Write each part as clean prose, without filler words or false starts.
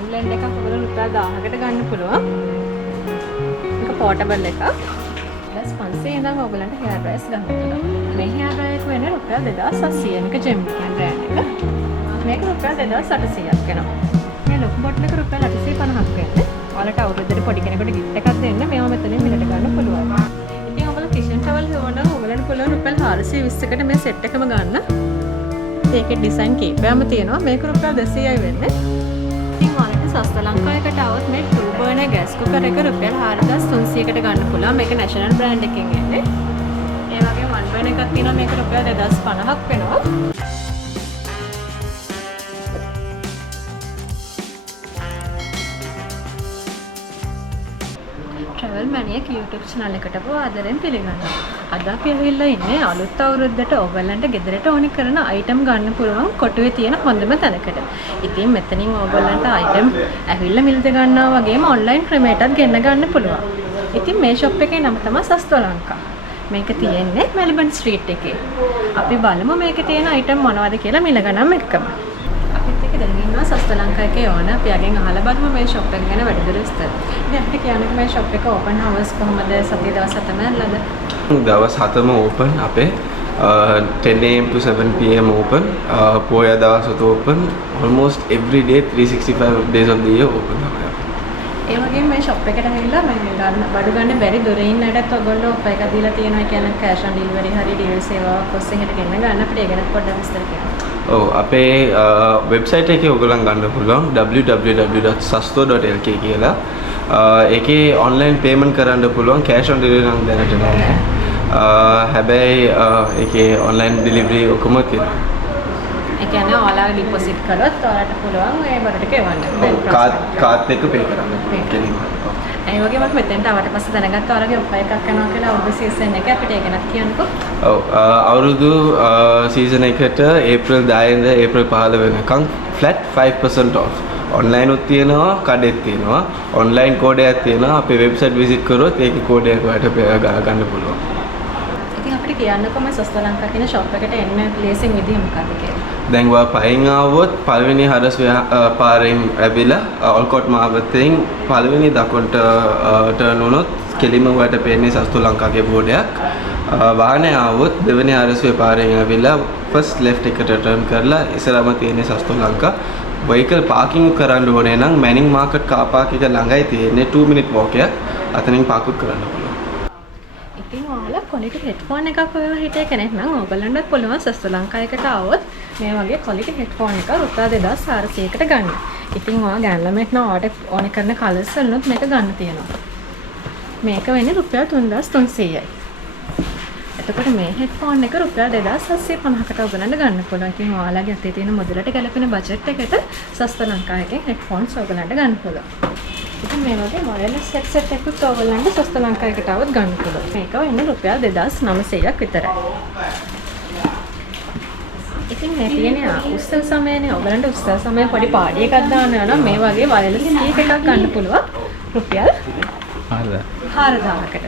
Fine blend එකක් ඔයගොල්ලෝ රුපියල් 1000කට ගන්න පුළුවන්. මේක පෝටබල් එකක්. ඊට 500 ඉඳන් ඔයගොල්ලන්ට හෙයාර් ඩ්‍රයර්ස් ගන්න පුළුවන්. මේ හෙයාර් ඩ්‍රයර් එක වෙන්නේ රුපියල් 2700. මේක ජෙම්කියන් බ්‍රෑන්ඩ් එක. මේක රුපියල් 2800ක් වෙනවා. මේ ලොකු බොටල් එක රුපියල් 850ක් වෙන්නේ. ඔයාලට අවුරුද්දට පොඩි කෙනෙකුට ගිෆ්ට් එකක් දෙන්න මේවා මෙතනින් මිලට ගන්න පුළුවන්. ඉතින් ඔයගොල්ලෝ කිචන් ටවල් හොයනවා ඔයගොල්ලන්ට පුළුවන් රුපියල් 420කට මේ සෙට් එකම ගන්න. ඒකේ ඩිසයින් කීපයක්ම තියෙනවා. මේක රුපියල් 200යි වෙන්නේ. ඉතින් ඔයාලට සස්ත ලංකාවකට આવොත් මේ 2 බර්නර් ගෑස් කුකර් එක රුපියල් 4300කට ගන්න පුළුවන්. මේක නැෂනල් බ්‍රෑන්ඩ් එකකින් එන්නේ. ඒ වගේම 1 බර්නර් එකක් තියෙනවා. මේක රුපියල් 2050ක් වෙනවා. Travel Maniac YouTube channel එකට ආදරෙන් පිළිගන්නවා. අද අපි ඇවිල්ලා ඉන්නේ අලුත් අවුරුද්දට ඔයගලන්ට ගෙදරට ඕනි කරන අයිටම් ගන්න පුළුවන් කොටුවේ තියෙන හොඳම තැනකට. ඉතින් මෙතනින් ඔයගලන්ට අයිටම් ඇවිල්ලා මිලද ගන්නවා වගේම ඔන්ලයින් ක්‍රමයටත් ගෙන්න ගන්න පුළුවන්. ඉතින් මේ ෂොප් එකේ නම තමයි සස්ත ලංකා. මේක තියෙන්නේ මෙල්බන් ස්ට්‍රීට් එකේ. අපි බලමු මේකේ තියෙන අයිටම් මොනවද කියලා මිල ගණන් එක්කම. අපිත් එක්ක දැන් ඉන්නවා සස්ත ලංකා එකේ ඕන. අපි යගෙන් අහලා බලමු මේ ෂොප් එක ගැන වැඩිදුර විස්තර. ඉතින් අපිට කියන්නේ මේ ෂොප් එක ඕපන් හවර්ස් කොහමද? සතිය දවස් 7ම ඇරලාද? දවස් 7ම ඕපන් අපේ 10 am to 7 pm open. පොය දවසට open. Almost every day 365 days of the year open තමයි. ඒ වගේම මේ ෂොප් එකට ඇවිල්ලා මම ගන්න බඩු ගන්න බැරි දොරේ ඉන්න අයටත් ඔයගොල්ලෝ ඔෆර් එකක් දීලා තියෙනවා. කියන්නේ කෑෂ් ඔන් ඩෙලිවරි හරි ඩීල් සේවාවක් ඔස්සේ හෙට ගෙන්න ගන්න අපිට ඒක ගැන පොඩ්ඩක් විස්තර කියන්න. ඔව් අපේ වෙබ්සයිට් එකේ ඔයගොල්ලන් ගන්න පුළුවන් www.sasto.lk කියලා. ඒකේ ඔන්ලයින් පේමන්ට් කරන්න පුළුවන් කෑෂ් ඔන් ඩෙලිවරි නම් දැනට නැහැ. හැබැයි ඒකේ ඔන්ලයින් ඩෙලිවරි ඔක්කොම තියෙනවා. ඒ කියන්නේ ඔයාලා ඩිපොසිට් කරොත් ඔයාලට පුළුවන් ඒ වලට ගෙවන්න. කාඩ් එක පේ කරන්න. ඒ වගේම අපි මෙතෙන්ට ආවට පස්සේ දැනගත්තා ඔයාලගේ ඔෆර් එකක් යනවා කියලා අවුරුදු සීසන් එක අපිට ඒක ගැනත් කියන්නකෝ. ඔව් අවුරුදු සීසන් එකට ඒප්‍රිල් 10 ඉඳන් ඒප්‍රිල් 15 වෙනකම් flat 5% off. ඔන්ලයින් උත් තියෙනවා කඩෙත් තියෙනවා. ඔන්ලයින් කෝඩයක් තියෙනවා. අපේ වෙබ්සයිට් විසිට් කරොත් ඒකේ කෝඩයක් ඔයාලට ගන්න පුළුවන්. ඉතින් අපිට කියන්නකෝ මේ සස්ත ලංකා කියන ෂොප් එකට එන්න ප්ලේසින් විදිහ මොකක්ද කියලා. දැන් ඔයා පයින් ආවොත් පළවෙනි හරස් පාරෙන් ඇවිල්ලා ඔල්කොට් මාවතෙන් පළවෙනි දකුණට ටර්න් වුණොත් කෙලිම ඔයාලට පේන්නේ සස්ත ලංකාගේ බෝඩයක්. වාහනේ ආවොත් දෙවෙනි හරස්වේ පාරෙන් ඇවිල්ලා ෆස්ට් ලෙෆ්ට් එකට ටර්න් කරලා ඉස්සරහම තියෙන්නේ සස්ත ලංකා. vehicle parking කරන්න ඕනේ නම් මැනින් මාකට් කාර් පාක් එක ළඟයි තියෙන්නේ 2 minute walk එකක්. අතනින් පාක් කරන්න පුළුවන්. ඉතින් ඔයාලා quality headphone එකක් හොයලා හිටිය කෙනෙක් නම් ඔයගලන්ටත් පුළුවන් සස්ත ලංකා එකට ආවොත් මේ වගේ quality headphone එකක් රුපියල් 2400කට ගන්න. ඉතින් ඔයා ගෑන්ලමෙක් නම් ඔයාලට ඕන කරන කලර්ස් වලුත් මේක ගන්න තියෙනවා. මේක වෙන්නේ රුපියල් 3300යි. එතකොට මේ හෙඩ්ෆෝන් එක රුපියල් 2750කට ඔයගලන්ට ගන්න පුළුවන්. ඉතින් ඔයාලගේ අතේ තියෙන මුදලට ගැලපෙන බජට් එකට සස්ත ලංකා එකෙන් හෙඩ්ෆෝන්ස් ඔයගලන්ට ගන්න පුළුවන්. ඉතින් මේ වගේ වයර්ලස් හෙඩ්සෙට් එකකුත් ඔයගලන්ට සස්ත ලංකා එකට આવොත් ගන්න පුළුවන්. මේක වෙන්නේ රුපියල් 2900ක් විතරයි. ඉතින් මේ තියෙන්නේ උත්සව සමයනේ ඔයගලන්ට උත්සව සමය පොඩි පාඩි එකක් දාන්න යනවා නම් මේ වගේ වයර්ලස් ස්පීකර් එකක් ගන්න පුළුවන් රුපියල් 4000කට.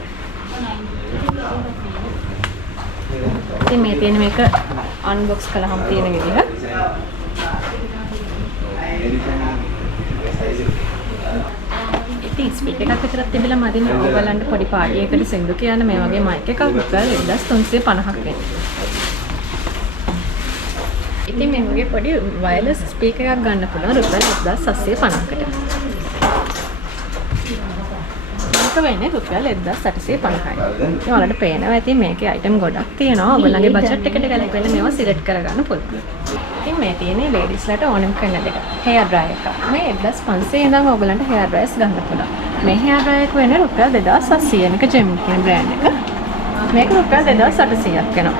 ඉතින් මේ තියෙන මේක අන්බොක්ස් කළාම තියෙන විදිහ. ඉතින් ස්පීකර් එකක් විතරක් තිබිලා මදින් ඔයගලන්ට පොඩි පාඩි එකකට සින්දු කියන මේ වගේ මයික් එකක් රුපියල් 1350ක් වෙනවා. ඉතින් මේ වගේ පොඩි වයර්ලස් ස්පීකර් එකක් ගන්න පුළුවන් රුපියල් 1750කට. මේක වෙන්නේ රුපියල් 1850යි. ඉතින් ඔයාලට පේනවා ඇති මේකේ අයිටම් ගොඩක් තියෙනවා. ඔයගොල්ලන්ගේ බජට් එකට ගැලපෙන්න මේවා සිලෙක්ට් කරගන්න පුළුවන්. ඉතින් මේ තියෙන්නේ ලේඩිස්ලාට ඕනෙම කරන දෙක. හෙයාර් ඩ්‍රයර් එක. මේ 1500 ඉඳන් ඔයගොල්ලන්ට හෙයාර් ඩ්‍රයර්ස් ගන්න පුළුවන්. මේ හෙයාර් ඩ්‍රයර් එක වෙන්නේ රුපියල් 2700 මේක ජෙම්නි කියන බ්‍රෑන්ඩ් එක. මේක රුපියල් 2800ක් වෙනවා.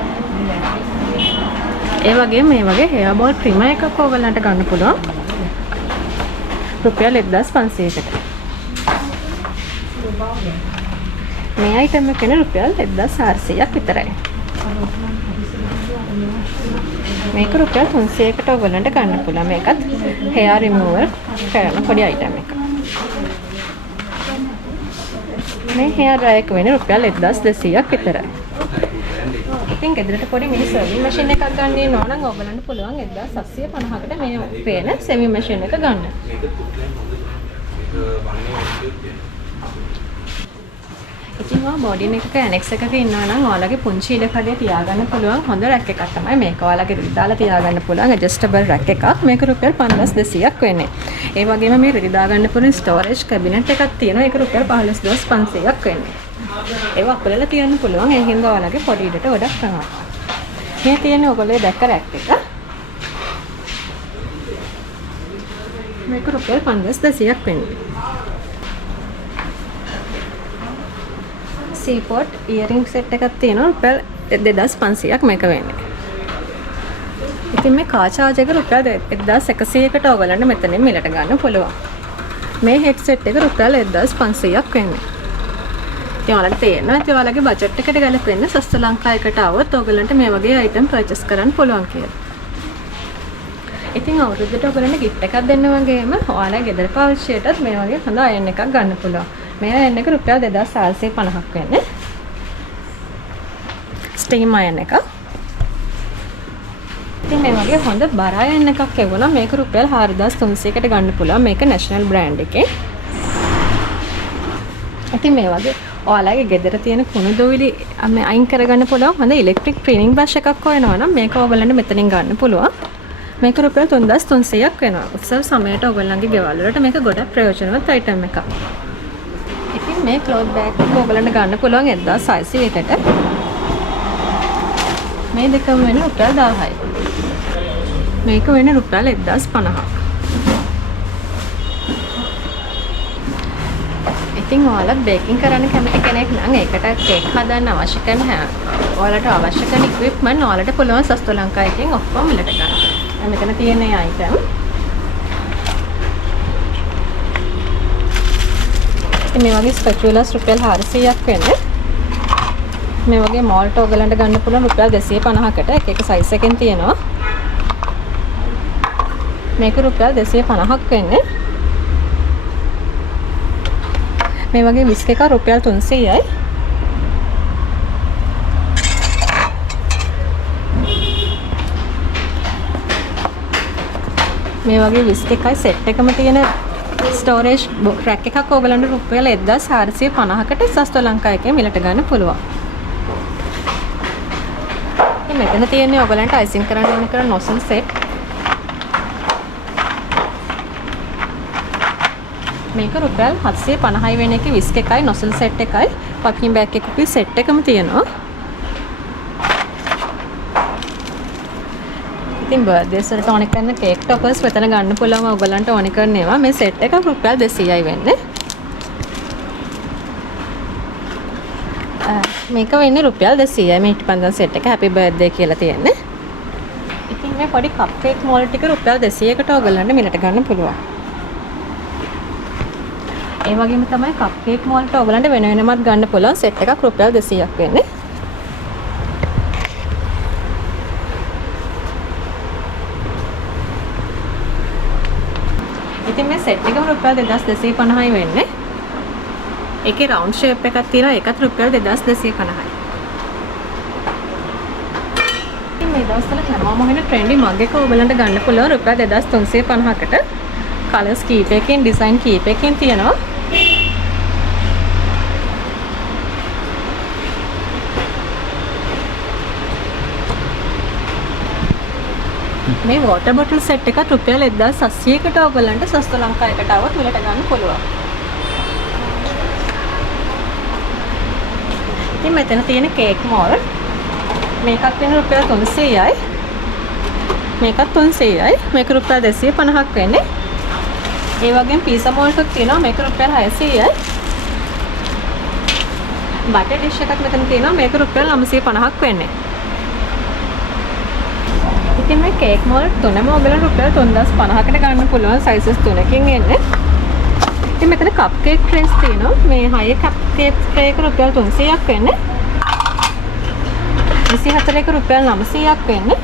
ඒ වගේම මේ වගේ හෙයාර් බෝල් ට්‍රිමර් එකක් ඔයගොල්ලන්ට ගන්න පුළුවන්. රුපියල් 1500කට. මේ අයිටම් එක වෙන රුපියල් 1400ක් විතරයි. මේක රුපියල් 300කට ඔයගොල්ලන්ට ගන්න පුළුවන්. මේකත් hair remover කරන පොඩි අයිටම් එකක්. මේ hair dryer එක වෙන රුපියල් 1200ක් විතරයි. ඉතින් ගෙදරට පොඩි මිනි සර්විස් මැෂින් එකක් ගන්න ඕන නම් ඔයගොල්ලන්ට පුළුවන් 1750කට මේ පේන සෙමි මැෂින් එක ගන්න. ඉතින් ඔය බෝඩින් එකක ඇනෙක්ස් එකක ඉන්නවා නම් ඔයාලගේ පුංචි ඉඩ කඩේ තියාගන්න පුළුවන් හොඳ රැක් එකක් තමයි මේක. ඔයාලගේ රිදි දාලා තියාගන්න පුළුවන් ඇඩ්ජස්ටබල් රැක් එකක්. මේක රුපියල් 5200ක් වෙන්නේ. ඒ වගේම මේ රිදි දාගන්න පුළුවන් ස්ටෝරේජ් කැබිනට් එකක් තියෙනවා. ඒක රුපියල් 15500ක් වෙන්නේ. ඒව අකුලලා තියන්න පුළුවන්. ඒ හින්දා ඔයාලගේ පොඩි ඉඩට ගොඩක් ප්‍රමාණවත්. මේ තියෙන්නේ ඔයගොල්ලෝ දැක්ක රැක් එක. මේක රුපියල් 5200ක් වෙන්නේ. සීපෝට් ඉයරින් සෙට් එකක් තියෙනවා රුපියල් 2500ක් මේක වෙන්නේ. ඉතින් මේ කා චාර්ජ් එක රුපියල් 1100කට ඔයගලන්ට මෙතනින් මිලට ගන්න පුළුවන්. මේ හෙඩ්සෙට් එක රුපියල් 1500ක් වෙන්නේ. ඉතින් ඔයාලට තේරෙනවා ඉතින් ඔයාලගේ බජට් එකට ගැලපෙන්න සස්ත ලංකා එකට આવොත් ඔයගලන්ට මේ වගේ අයිටම් පර්චේස් කරන්න පුළුවන් කියලා. ඉතින් අවුරුද්දට ඔයගලන්ට ගිෆ්ට් එකක් දෙන්න වගේම ඔයාලගේ ගෙදර පාවිච්චියටත් මේ වගේ හොඳ අයන් එකක් ගන්න පුළුවන්. මේ අයන් එක රුපියල් 2450ක් වෙන්නේ. ස්ටීම් අයන් එක. ඉතින් මේ වගේ හොඳ බර අයන් එකක් එවුණා මේක රුපියල් 4300කට ගන්න පුළුවන්. මේක නැෂනල් බ්‍රෑන්ඩ් එකේ. ඉතින් මේ වගේ ඔයාලගේ ගෙදර තියෙන කුණු දුවිලි අයින් කරගන්න පුළුවන් හොඳ ඉලෙක්ට්‍රික් ක්ලීනින් බ්‍රෂ් එකක් හොයනවා නම් මේක ඔයගලන්ට මෙතනින් ගන්න පුළුවන්. මේක රුපියල් 3300ක් වෙනවා. උත්සව සමයට ඔයගලන්ගේ ගෙවල් වලට මේක ගොඩක් ප්‍රයෝජනවත් අයිටම් එකක්. ඉතින් මේ ක්ලෝත් බෑග් එක ඔයගලන්ට ගන්න පුළුවන් 1600කට. මේ දෙකම වෙන්නේ රුපියල් 1000යි. මේක වෙන්නේ රුපියල් 1050ක්. ඉතින් ඔයාලා බේකින් කරන්න කැමති කෙනෙක් නම් ඒකට කේක් හදන්න අවශ්‍ය කරන ඔයාලට අවශ්‍ය කරන ඉක්විප්මන්ට් ඔයාලට පුළුවන් සස්ත ලංකා එකෙන් ඔක්කොම මිලට ගන්න. දැන් මෙතන තියෙන මේ අයිටම්. ඉතින් මේ වගේ ස්පැචුලාස් රුපියල් 400ක් වෙන්නේ. මේ වගේ මෝල්ට් ඔයගලන්ට ගන්න පුළුවන් රුපියල් 250කට එක එක සයිස් එකෙන් තියෙනවා. මේක රුපියල් 250ක් වෙන්නේ. මේ වගේ විස්ක් එක රුපියල් 300යි. මේ වගේ විස්ක් එකයි සෙට් එකම තියෙන ස්ටෝරේජ් රැක් එකක් ඔයගලන්ට රුපියල් 1450කට සස්ත ලංකා එකේ මිලට ගන්න පුළුවන්. ඉතින් මෙතන තියෙන්නේ ඔයගලන්ට අයිසින් කරන්න ඕන කරන නොසල් සෙට්. මේක රුපියල් 750යි වෙන එකේ විස්ක් එකයි නොසල් සෙට් එකයි පෆින් බෑග් එකකුයි සෙට් එකම තියෙනවා. ඉතින් බර්ත්ඩේස් වලට ඕන කරන කේක් ටොපර්ස් මෙතන ගන්න පුළුවන් ඔයගලන්ට ඕන කරන ඒවා. මේ සෙට් එක රුපියල් 200යි වෙන්නේ. මේක වෙන්නේ රුපියල් 200යි. මේ ඉටිපන්දම් සෙට් එක හැපි බර්ත්ඩේ කියලා තියෙන්නේ. ඉතින් මේ පොඩි කප් කේක් මෝල්ඩ් ටික රුපියල් 200කට ඔයගලන්ට මිලට ගන්න පුළුවන්. ඒ වගේම තමයි කප් කේක් මෝල්ඩ් ඔයගලන්ට වෙන වෙනමත් ගන්න පුළුවන් සෙට් එකක් රුපියල් 200ක් වෙන්නේ. ඉතින් මේ සෙට් එකම රුපියල් 2250යි වෙන්නේ. ඒකේ රවුන්ඩ් ෂේප් එකක් තියෙනවා ඒකත් රුපියල් 2250යි. ඉතින් මේ දවස්වල හැමෝම හොයන ට්‍රෙන්ඩි මග් එක ඔයගලන්ට ගන්න පුළුවන් රුපියල් 2350කට. කලර්ස් කීපයකින් ඩිසයින් කීපයකින් තියෙනවා. මේ වෝටර් බොටල් සෙට් එකත් රුපියල් 1700කට ඔයගලන්ට සස්ත ලංකා එකට આવොත් මිලට ගන්න පුළුවන්. ඉතින් මෙතන තියෙන කේක් මෝල්ඩ් මේකත් වෙන රුපියල් 300යි. මේකත් 300යි. මේක රුපියල් 250ක් වෙන්නේ. ඒ වගේම පීසා මෝල්ඩ් එකක් තියෙනවා මේක රුපියල් 600යි. බටර් ඩිෂ් එකක් මෙතන තියෙනවා මේක රුපියල් 950ක් වෙන්නේ. ඉතින් මේ කේක් මෝල්ඩ් තුනම ඔයගලන්ට රුපියල් 3050කට ගන්න පුළුවන් සයිසස් තුනකින් එන්නේ. ඉතින් මෙතන කප් කේක් ට්‍රේස් තියෙනවා. මේ හය කප් කේක් ට්‍රේ එක රුපියල් 300ක් වෙන්නේ. 24 එක රුපියල් 900ක් වෙන්නේ.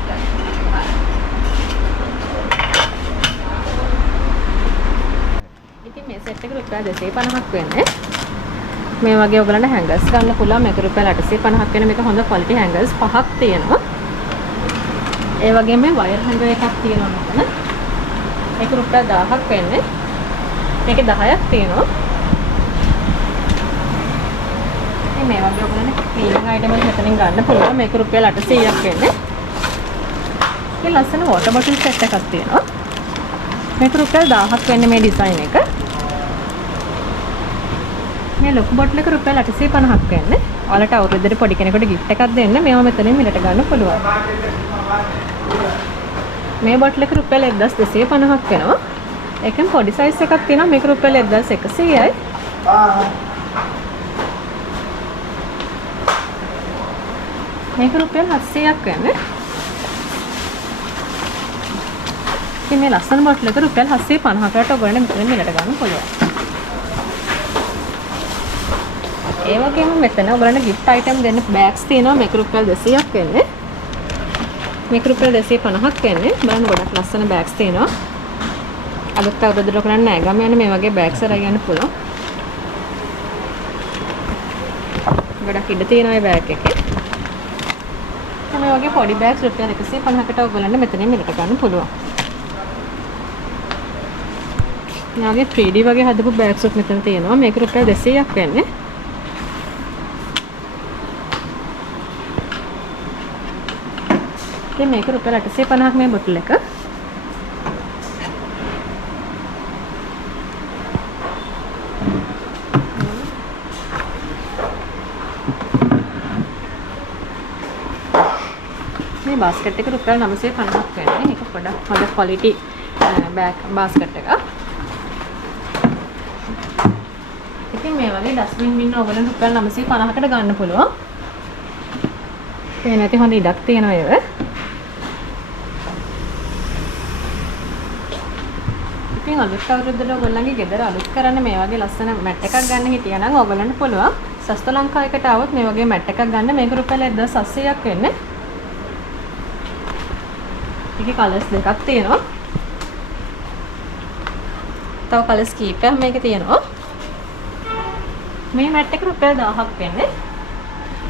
ඉතින් මේ සෙට් එක රුපියල් 250ක් වෙන්නේ. මේ වගේ ඔයගලන්ට හැංගර්ස් ගන්න පුළුවන් මේක රුපියල් 850ක් වෙන මේක හොඳ ක්වොලිටි හැංගර්ස් පහක් තියෙනවා. ඒ වගේම මේ වයර් හැංගර් එකක් තියෙනවා මෙතන. ඒක රුපියල් 1000ක් වෙන්නේ. මේකේ 10ක් තියෙනවා. මේ වගේ ඔයගොල්ලන්ට ක්ලීනින් අයිටම් එක මෙතනින් ගන්න පුළුවන්. මේක රුපියල් 800ක් වෙන්නේ. මේ ලස්සන වෝටර් බොටල් සෙට් එකක් තියෙනවා. මේක රුපියල් 1000ක් වෙන්නේ මේ ඩිසයින් එක. මේ ලොකු බොටල් එක රුපියල් 850ක් වෙන්නේ. ඔයාලට අවුරුද්දට පොඩි කෙනෙකුට gift එකක් දෙන්න මේවා මෙතනින් මිලට ගන්න පුළුවන්. මේ බොටල් එක රුපියල් 1250ක් වෙනවා. ඒකෙන් පොඩි සයිස් එකක් තියෙනවා. මේක රුපියල් 1100යි. මේක රුපියල් 700ක් වෙන්නේ. ඉතින් මේ ලස්සන බොටල් එක රුපියල් 750කට ඔයගොල්ලන්ට මෙතන මිලට ගන්න පුළුවන්. ඒ වගේම මෙතන ඔයගොල්ලන්ට gift item දෙන්න bags තියෙනවා. මේක රුපියල් 200ක් වෙන්නේ. මේක රුපියල් 250ක් වෙන්නේ. බලන්න ගොඩක් ලස්සන bags තියෙනවා. අලුත් අවුරුද්දට ඔයගොල්ලන්ට නෑ ගම යන මේ වගේ bags අරගෙන යන්න පුළුවන්. ගොඩක් ඉඩ තියෙනවා මේ bag එකේ. මේ වගේ පොඩි bags රුපියල් 150කට ඔයගොල්ලන්ට මෙතනින් මිලට ගන්න පුළුවන්. මේ වගේ 3D වගේ හදපු bags උත් මෙතන තියෙනවා. මේක රුපියල් 200ක් වෙන්නේ. ඉතින් මේක රුපියල් 850ක් මේ බොටල් එක. මේ බාස්කට් එක රුපියල් 950ක් වෙන්නේ. මේක ගොඩක් හොඳ ක්වොලිටි බෑග් බාස්කට් එකක්. ඉතින් මේ වගේ ඩස්ට්බින් බින් ඔයගොල්ලන්ට රුපියල් 950කට ගන්න පුළුවන්. ඒ නැති හොඳ ඉඩක් තියෙනවා ඒව. ඉතින් අලුත් අවුරුද්දට ඔයගොල්ලන්ගේ ගෙදර අලුත් කරන්න මේ වගේ ලස්සන මැට් එකක් ගන්න හිටියනම් ඔයගොල්ලන්ට පුළුවන්. සස්ත ලංකාවකට આવොත් මේ වගේ මැට් එකක් ගන්න. මේක රුපියල් 1700ක් වෙන්නේ. ඒකේ කලර්ස් දෙකක් තියෙනවා. තව කලර්ස් කීපයක් මේකේ තියෙනවා. මේ මැට් එක රුපියල් 1000ක් වෙන්නේ.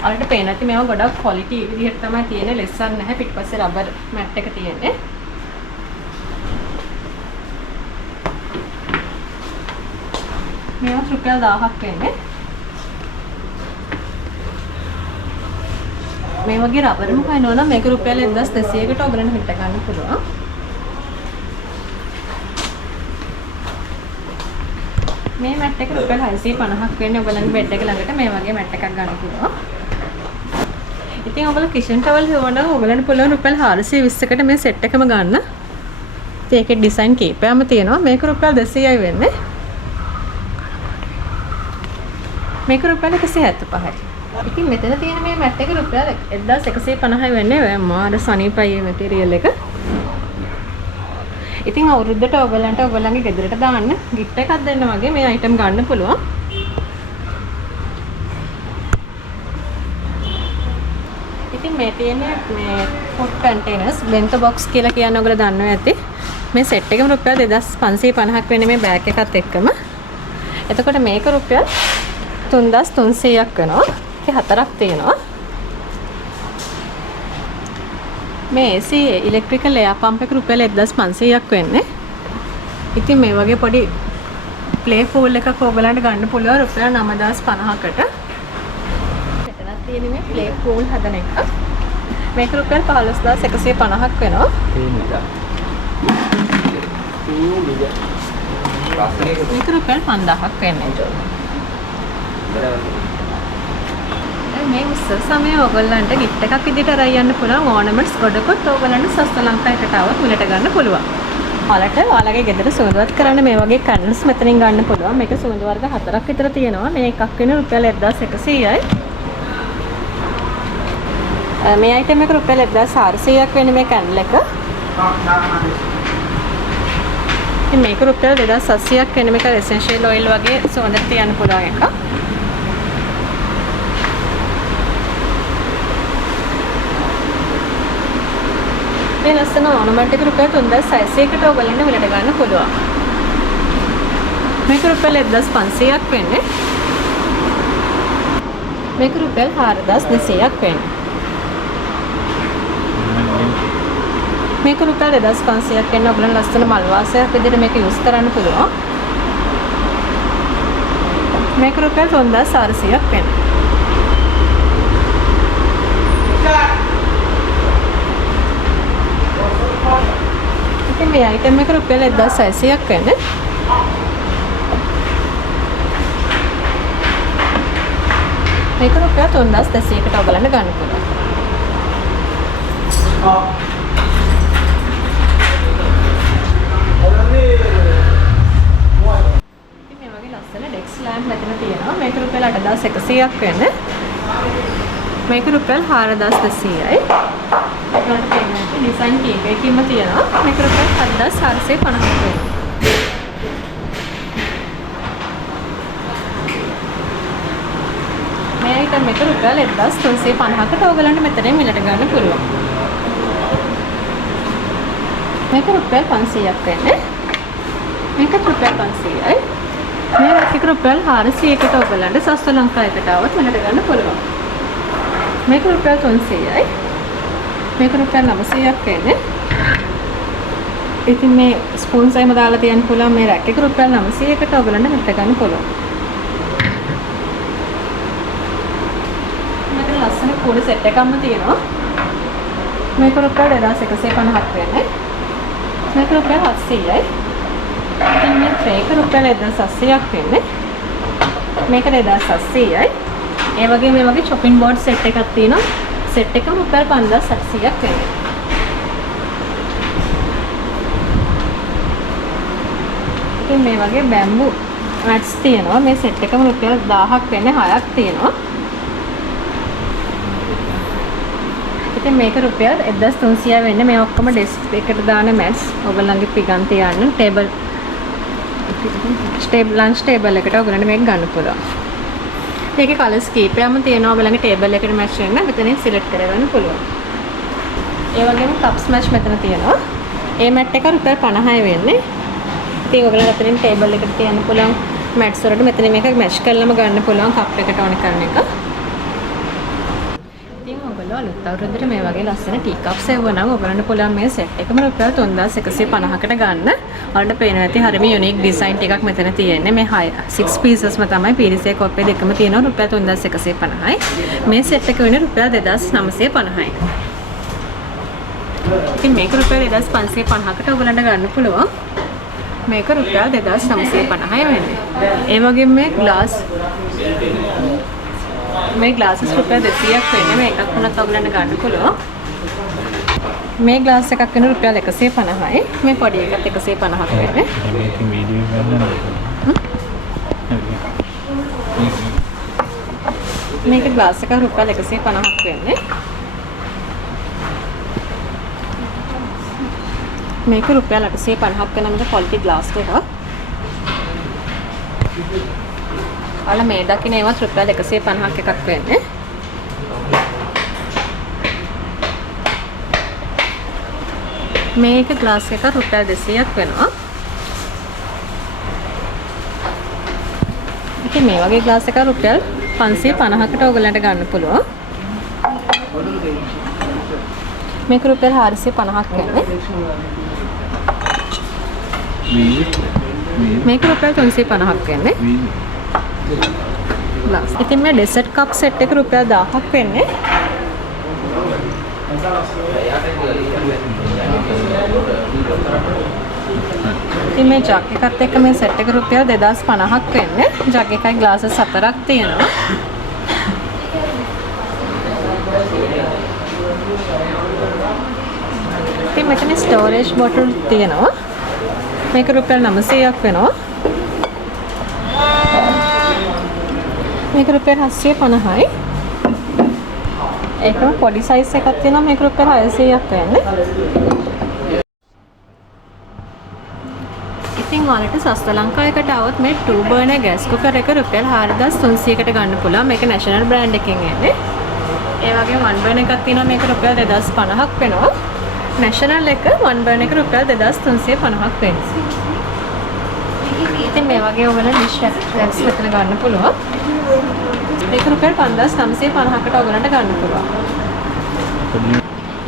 ඔයාලට පේන ඇති මේවා ගොඩක් ක්වොලිටි විදිහට තමයි තියෙන්නේ. ලෙස්සන් නැහැ. පිටපස්සේ රබර් මැට් එක තියෙන්නේ. මේවා රුපියල් 1000ක් වෙන්නේ. මේ වගේ රබර් මුඛ එනවා නම් මේක රුපියල් 1200කට ඔයගලන්ට හිට ගන්න පුළුවන්. මේ මැට් එක රුපියල් 650ක් වෙන්නේ. ඔයගලන්ගේ බෙඩ් එක ළඟට මේ වගේ මැට් එකක් ගන්න පුළුවන්. ඉතින් ඔයගොල්ලෝ කිචන් ටවල් හොවනවා ඔයගලන්ට පුළුවන් රුපියල් 420කට මේ සෙට් එකම ගන්න. ඉතින් ඒකේ ඩිසයින් කීපයක්ම තියෙනවා. මේක රුපියල් 200යි වෙන්නේ. මේක රුපියල් 175යි. ඉතින් මෙතන තියෙන මේ මැට් එක රුපියල් 1150යි වෙන්නේ. මාර සනීපයි මේ මැටීරියල් එක. ඉතින් අවුරුද්දට ඔයගලන්ට ඔයගලන්ගේ ගෙදරට දාන්න gift එකක් දෙන්න වගේ මේ item ගන්න පුළුවන්. ඉතින් මේ තියෙන්නේ මේ food containers bento box කියලා කියන ඔයගොල්ලෝ දන්නවා ඇති. මේ set එකම රුපියල් 2550ක් වෙන්නේ මේ bag එකත් එක්කම. එතකොට මේක රුපියල් 3300ක් වෙනවා. ඒකේ හතරක් තියෙනවා. මේ AC ඉලෙක්ට්‍රිකල් එයා පම්ප් එක රුපියල් 1500ක් වෙන්නේ. ඉතින් මේ වගේ පොඩි ප්ලේ ෆූල් එකක් ඔයගලන්ට ගන්න පුළුවන් රුපියල් 9050කට. මෙතනක් තියෙන මේ ප්ලේ ෆූල් හදන එක. මේක රුපියල් 15150ක් වෙනවා. මේක රුපියල් 5000ක් වෙන්නේ. මේ උත්සව සමයේ ඔයගොල්ලන්ට gift එකක් විදිහට අරන් යන්න පුළුවන් ornaments ගොඩකොත් ඔයගොල්ලන්ට සස්ත ලංකාවකට આવත් මිලට ගන්න පුළුවන්. ඔයාලගේ ගෙදර සුවඳවත් කරන්න මේ වගේ කැන්ඩල්ස් මෙතනින් ගන්න පුළුවන්. මේක සුවඳ වර්ග 4ක් විතර තියෙනවා. මේ එකක් වෙන රුපියල් 1100යි. මේ item එක රුපියල් 1400ක් වෙන මේ කැන්ඩල් එක. ඉතින් මේක රුපියල් 2700ක් වෙන මේක essential oil වගේ සුවඳක් තියන්න පුළුවන් එකක්. මේ ලස්සන ornament එක රුපියල් 3600කට ඔයගලන්ට මිලට ගන්න පුළුවන්. මේක රුපියල් 1500ක් වෙන්නේ. මේක රුපියල් 4200ක් වෙන්නේ. මේක රුපියල් 2500ක් වෙන්නේ. ඔයගලන්ට ලස්සන මල් වාසයක් විදිහට මේක යූස් කරන්න පුළුවන්. මේක රුපියල් 3400ක් වෙන්නේ. ඉතින් මේ අයිටම් එක රුපියල් 1600ක් වෙන්නේ. මේක රුපියල් 3200කට ඔයගලන්ට ගන්න පුළුවන්. ඉතින් මේ වගේ ලස්සන ඩෙස්ක් ලෑම්ප් මෙතන තියෙනවා. මේක රුපියල් 8100ක් වෙන්නේ. මේක රුපියල් 4200යි. ඔයගලන්ට තියෙන ඩිසයින් කීප එකකින්ම තියෙනවා. මේක රුපියල් 7450ක් වෙනවා. මේ අයිටම් එක රුපියල් 1350කට ඔයගලන්ට මෙතනින් මිලට ගන්න පුළුවන්. මේක රුපියල් 500ක් වෙන්නේ. මේක රුපියල් 500යි. මේ රැක් එක රුපියල් 400කට ඔයගලන්ට සස්ත ලංකාවකට આવත් මිලට ගන්න පුළුවන්. මේක රුපියල් 300යි. මේක රුපියල් 900ක් වෙන්නේ. ඉතින් මේ ස්පූන් සයිම දාලා තියන්න පුළුවන් මේ රැක් එක රුපියල් 900කට ඔයගලන්ට මිලට ගන්න පුළුවන්. මේක ලස්සන කුඩු සෙට් එකක්ම තියෙනවා. මේක රුපියල් 2150ක් වෙන්නේ. මේක රුපියල් 700යි. ඉතින් මේ ට්‍රේ එක රුපියල් 1700ක් වෙන්නේ. මේක 2700යි. ඒ වගේ මේ වගේ shopping board set එකක් තියෙනවා. set එක රුපියල් 5800ක් වෙන්නේ. ඉතින් මේ වගේ bamboo mats තියෙනවා. මේ set එකම රුපියල් 1000ක් වෙන්නේ 6ක් තියෙනවා. ඉතින් මේක රුපියල් 1300 වෙන්නේ. මේ ඔක්කොම ඩෙස්ක් එකට දාන mats. ඔයගොල්ලන්ගේ පිගන් තියන්න ටේබල් ලන්ච් ටේබල් එකට ඔයගොල්ලන්ට මේක ගන්න පුළුවන්. මේකේ කලර්ස් කීපයක්ම තියෙනවා. ඔයගොල්ලන්ගේ ටේබල් එකට මැච් වෙන්න මෙතනින් සිලෙක්ට් කරගන්න පුළුවන්. ඒ වගේම කප්ස් මැච් මෙතන තියෙනවා. ඒ මැට් එක රුපියල් 50යි වෙන්නේ. ඉතින් ඔයගොල්ලන්ට අතරින් ටේබල් එකට තියන්න පුළුවන් මැට්ස් වලට මෙතන මේක මැච් කරලාම ගන්න පුළුවන් කප් එකට ඕන කරන එක. අලුත් අවුරුද්දට මේ වගේ ලස්සන ටී කප්ස් එවනම් ඔයගලන්ට පුළුවන් මේ සෙට් එකම රුපියල් 3150කට ගන්න. ඔයාලට පේනවා ඇති හරිම යුනික් ඩිසයින් ටිකක් මෙතන තියෙන්නේ. මේ 6 පීසස්ම තමයි පීරිසේ කොප්පේ දෙකම තියෙනවා රුපියල් 3150යි. මේ සෙට් එක වෙන්නේ රුපියල් 2950යි. ඉතින් මේක රුපියල් 2550කට ඔයගලන්ට ගන්න පුළුවන්. මේක රුපියල් 2950යි වෙන්නේ. ඒ වගේම මේ ග්ලාස් මේ ග්ලාසස් රුපියල් 200ක් වෙන්නේ. මේ එකක් වුණත් ඔයගලන්ට ගන්න පුළුවන්. මේ ග්ලාස් එකක් වෙන රුපියල් 150යි. මේ පොඩි එකත් 150ක් වෙන්නේ. මේකේ වීඩියෝ ගන්න. මේක ග්ලාස් එක රුපියල් 150ක් වෙන්නේ. මේක රුපියල් 850ක් වෙන මේක ක්වොලිටි ග්ලාස් එකක්. ඔයාලා මේ දකින්න ඒවත් රුපියල් 150ක් එකක් වෙන්නේ. මේක ග්ලාස් එක රුපියල් 200ක් වෙනවා. ඉතින් මේ වගේ ග්ලාස් එක රුපියල් 550කට ඔයගලන්ට ගන්න පුළුවන්. මේක රුපියල් 450ක් වෙන්නේ. මේක රුපියල් 350ක් වෙන්නේ. ග්ලාස්. ඉතින් මේ ඩෙසර්ට් කප් සෙට් එක රුපියල් 1000ක් වෙන්නේ. ඉතින් මේ ජග් එකත් එක්ක මේ සෙට් එක රුපියල් 2050ක් වෙන්නේ. ජග් එකයි ග්ලාසස් 4ක් තියෙනවා. ඉතින් මෙතන ස්ටෝරේජ් බොටල් තියෙනවා. මේක රුපියල් 900ක් වෙනවා. මේක රුපියල් 750යි. ඒකම පොඩි සයිස් එකක් තියෙනවා. මේක රුපියල් 600ක් වෙන්නේ. ඉතින් ඔයාලට සස්ත ලංකාවකට આવොත් මේ 2 බර්නර් ගෑස් කුකර් එක රුපියල් 4300කට ගන්න පුළුවන්. මේක නැෂනල් බ්‍රෑන්ඩ් එකකින් එන්නේ. ඒ වගේම 1 බර්නර් එකක් තියෙනවා. මේක රුපියල් 2050ක් වෙනවා. නැෂනල් එක 1 බර්නර් එක රුපියල් 2350ක් වෙනවා. ඉතින් මේ වගේ ඔයගොල්ලෝ ඩිෂ් රැක්ස් මෙතන ගන්න පුළුවන්. මේක රුපියල් 5950කට ඔයගොල්ලන්ට ගන්න පුළුවන්.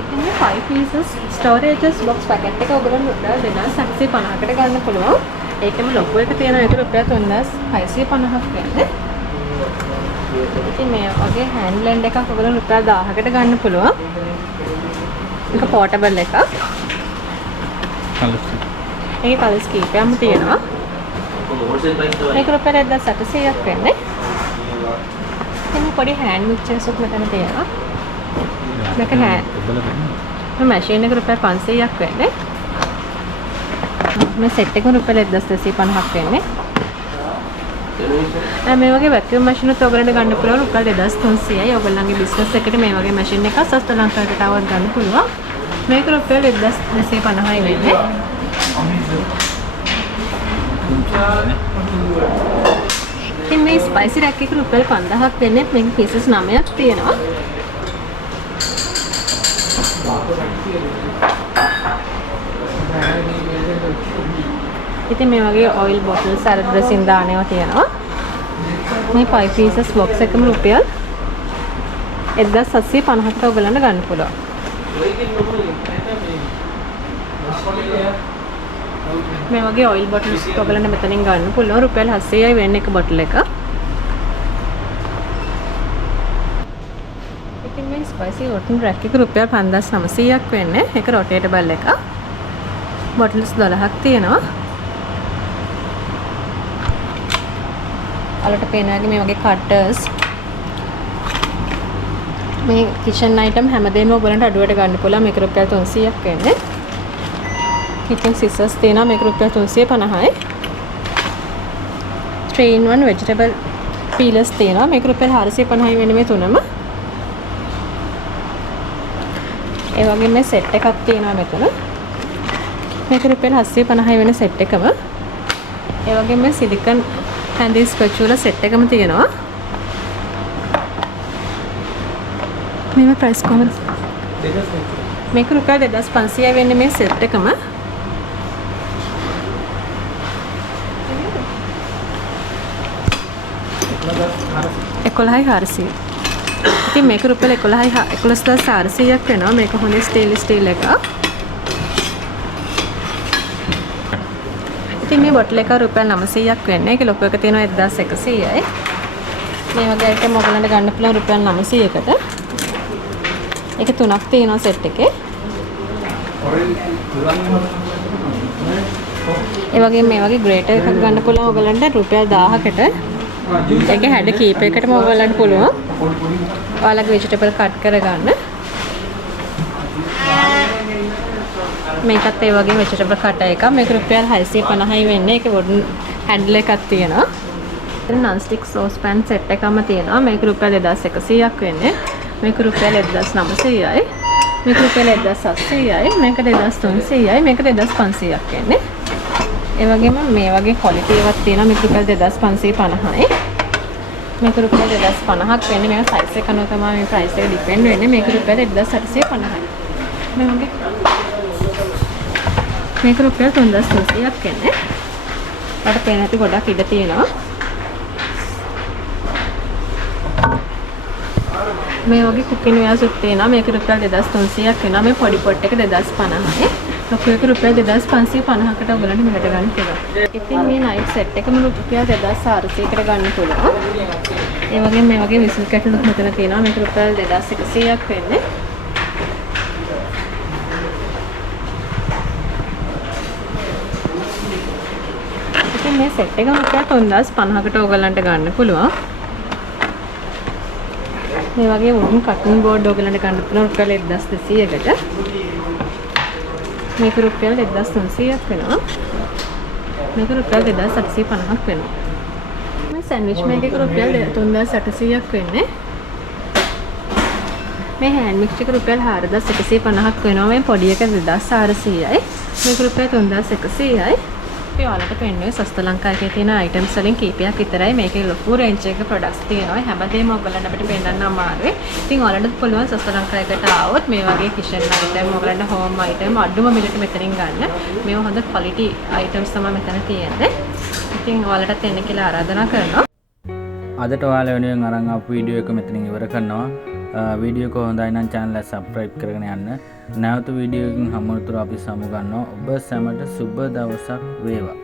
ඉතින් මේ 5 pieces storages box packet එක ඔයගොල්ලෝ රුපියල් 2750කට ගන්න පුළුවන්. ඒකෙම ලොකු එක තියෙන එක රුපියල් 3650ක් වෙන්නේ. ඉතින් මේ වගේ hand blend එකක් ඔයගොල්ලෝ රුපියල් 1000කට ගන්න පුළුවන්. මේක portable එකක්. මේකේ කලර්ස් කීපයක්ම තියෙනවා. මේක රුපියල් 1800ක් වෙන්නේ. ඉතින් පොඩි හෑන්ඩ් මික්සර්ස් උත් මෙතන තියෙනවා. මේක මේ මැෂින් එක රුපියල් 500ක් වෙන්නේ. මේ සෙට් එක රුපියල් 1250ක් වෙන්නේ. මේ වගේ වැකියුම් මැෂින් උත් ඔයගලන්ට ගන්න පුළුවන් රුපියල් 2300යි. ඔයගලන්ගේ බිස්නස් එකට මේ වගේ මැෂින් එකක් සස්ත ලංකාවට આવවත් ගන්න පුළුවන්. මේක රුපියල් 1250යි වෙන්නේ. ඉතින් මේ ස්පයිසි රැක් එක රුපියල් 5000ක් වෙන්නේ. මේක පීසස් 9ක් තියෙනවා. ඉතින් මේ වගේ ඔයිල් බොටල්ස් අර ඩ්‍රෙසින් දාන ඒවා තියෙනවා. මේ 5 pieces box එකම රුපියල් 1750කට ඔයගලන්ට ගන්න පුළුවන්. මේ වගේ ඔයිල් බොටල්ස් ඔයගලන්ට මෙතනින් ගන්න පුළුවන් රුපියල් 700යි වෙන්නේ එක බොටල් එක. ඉතින් මේ ස්පයිසි වොටන් රැක් එක රුපියල් 5900ක් වෙන්නේ. ඒක රොටේටබල් එක. බොටල්ස් 12ක් තියෙනවා. අලට පේනවා වගේ මේ වගේ කටර්ස් මේ කිචන් අයිටම් හැමදේම ඔයගලන්ට අඩුවට ගන්න පුළුවන්. මේක රුපියල් 300ක් වෙන්නේ. කිචන් සිසර්ස් තියෙනවා මේක රුපියල් 350යි. 3-in-1 vegetable peelers තියෙනවා මේක රුපියල් 450යි වෙන්නේ මේ තුනම. ඒ වගේ මේ සෙට් එකක් තියෙනවා මෙතන. මේක රුපියල් 750යි වෙන සෙට් එකම. ඒ වගේ මේ සිලිකන් handy spatula set එකම තියෙනවා. මේක ප්‍රයිස් කොහොමද? මේක රුපියල් 2500යි වෙන්නේ මේ සෙට් එකම. එකොළහයි 400. ඉතින් මේක රුපියල් 11400ක් වෙනවා. මේක හොඳ ස්ටීල් එකක්. ඉතින් මේ බොටල් එක රුපියල් 900ක් වෙන්නේ. ඒක ලොකු එක තියෙනවා 1100යි. මේ වගේ අයිටම් ඔයගලන්ට ගන්න පුළුවන් රුපියල් 900කට. ඒක තුනක් තියෙනවා සෙට් එකේ. ඒ වගේ මේ වගේ ග්‍රේටර් එකක් ගන්න පුළුවන් ඔයගලන්ට රුපියල් 1000කට. ඒකේ හැඩ කීපයකටම ඔයගලන්ට පුළුවන්. ඔයාලගේ වෙජිටබල් කට් කරගන්න. මේකත් ඒ වගේ වෙජිටබල් කටර් එකක්. මේක රුපියල් 650යි වෙන්නේ. ඒකේ වොඩන් හැන්ඩල් එකක් තියෙනවා. non stick sauce pan set එකම තියෙනවා. මේක රුපියල් 2100ක් වෙන්නේ. මේක රුපියල් 1900යි. මේක රුපියල් 1700යි. මේක 2300යි. මේක 2500ක් වෙන්නේ. ඒ වගේම මේ වගේ ක්වොලිටි එකක් තියෙනවා. මේක රුපියල් 2550යි. මේක රුපියල් 2050ක් වෙන්නේ. මේක සයිස් එක අනුව තමයි මේ ප්‍රයිස් එක ඩිපෙන්ඩ් වෙන්නේ. මේක රුපියල් 1850යි. මේ වගේ මේක රුපියල් 3300ක් වෙන්නේ. අපිට පේන ඇති ගොඩක් ඉඩ තියෙනවා. මේ වගේ කුකින් වෙයර්ස් උත් තියෙනවා. මේක රුපියල් 2300ක් වෙනවා. මේ පොඩි පොට් එක 2050යි. ලොකු එක රුපියල් 2550කට ඔයගලන්ට මෙලට ගන්න පුළුවන්. ඉතින් මේ නයිට් සෙට් එකම රුපියල් 2400කට ගන්න පුළුවන්. ඒ වගේම මේ වගේ විසිල් කැටලුත් මෙතන තියෙනවා. මේක රුපියල් 2100ක් වෙන්නේ. ඉතින් මේ සෙට් එක රුපියල් 3050කට ඔයගලන්ට ගන්න පුළුවන්. මේ වගේ වුන් කටින් බෝඩ් ඔයගලන්ට ගන්න පුළුවන් රුපියල් 1200කට. මේක රුපියල් 1300ක් වෙනවා. මේක රුපියල් 2850ක් වෙනවා. මේ සෑන්ඩ්විච් මේක එක රුපියල් 3800ක් වෙන්නේ. මේ හෑන්ඩ් මික්ස් එක රුපියල් 4150ක් වෙනවා. මේ පොඩි එක 2400යි. මේක රුපියල් 3100යි. අපි ඔයාලට පෙන්වන්නේ සස්ත ලංකාවේ තියෙන අයිටම්ස් වලින් කීපයක් විතරයි. මේකේ ලොකු රේන්ජ් එකක ප්‍රොඩක්ට්ස් තියෙනවා. හැමදේම ඔයගලන්ට අපිට පෙන්වන්න අමාරුයි. ඉතින් ඔයාලට පුළුවන් සස්ත ලංකාවකට ආවොත් මේ වගේ කිචන් අයිටම් ඔයගලන්ට හෝම් අයිටම් අඩුම මිලට මෙතනින් ගන්න. මේවා හොඳ ක්වොලිටි අයිටම්ස් තමයි මෙතන තියෙන්නේ. ඉතින් ඔයාලටත් එන්න කියලා ආරාධනා කරනවා. අදට ඔයාලා වෙනුවෙන් අරන් ආපු වීඩියෝ එක මෙතනින් ඉවර කරනවා. වීඩියෝ එක හොඳයි නම් channel එක subscribe කරගෙන යන්න. නැවත වීඩියෝ එකකින් හමුවතුරු අපි සමු ගන්නවා. ඔබ සැමට සුබ දවසක් වේවා.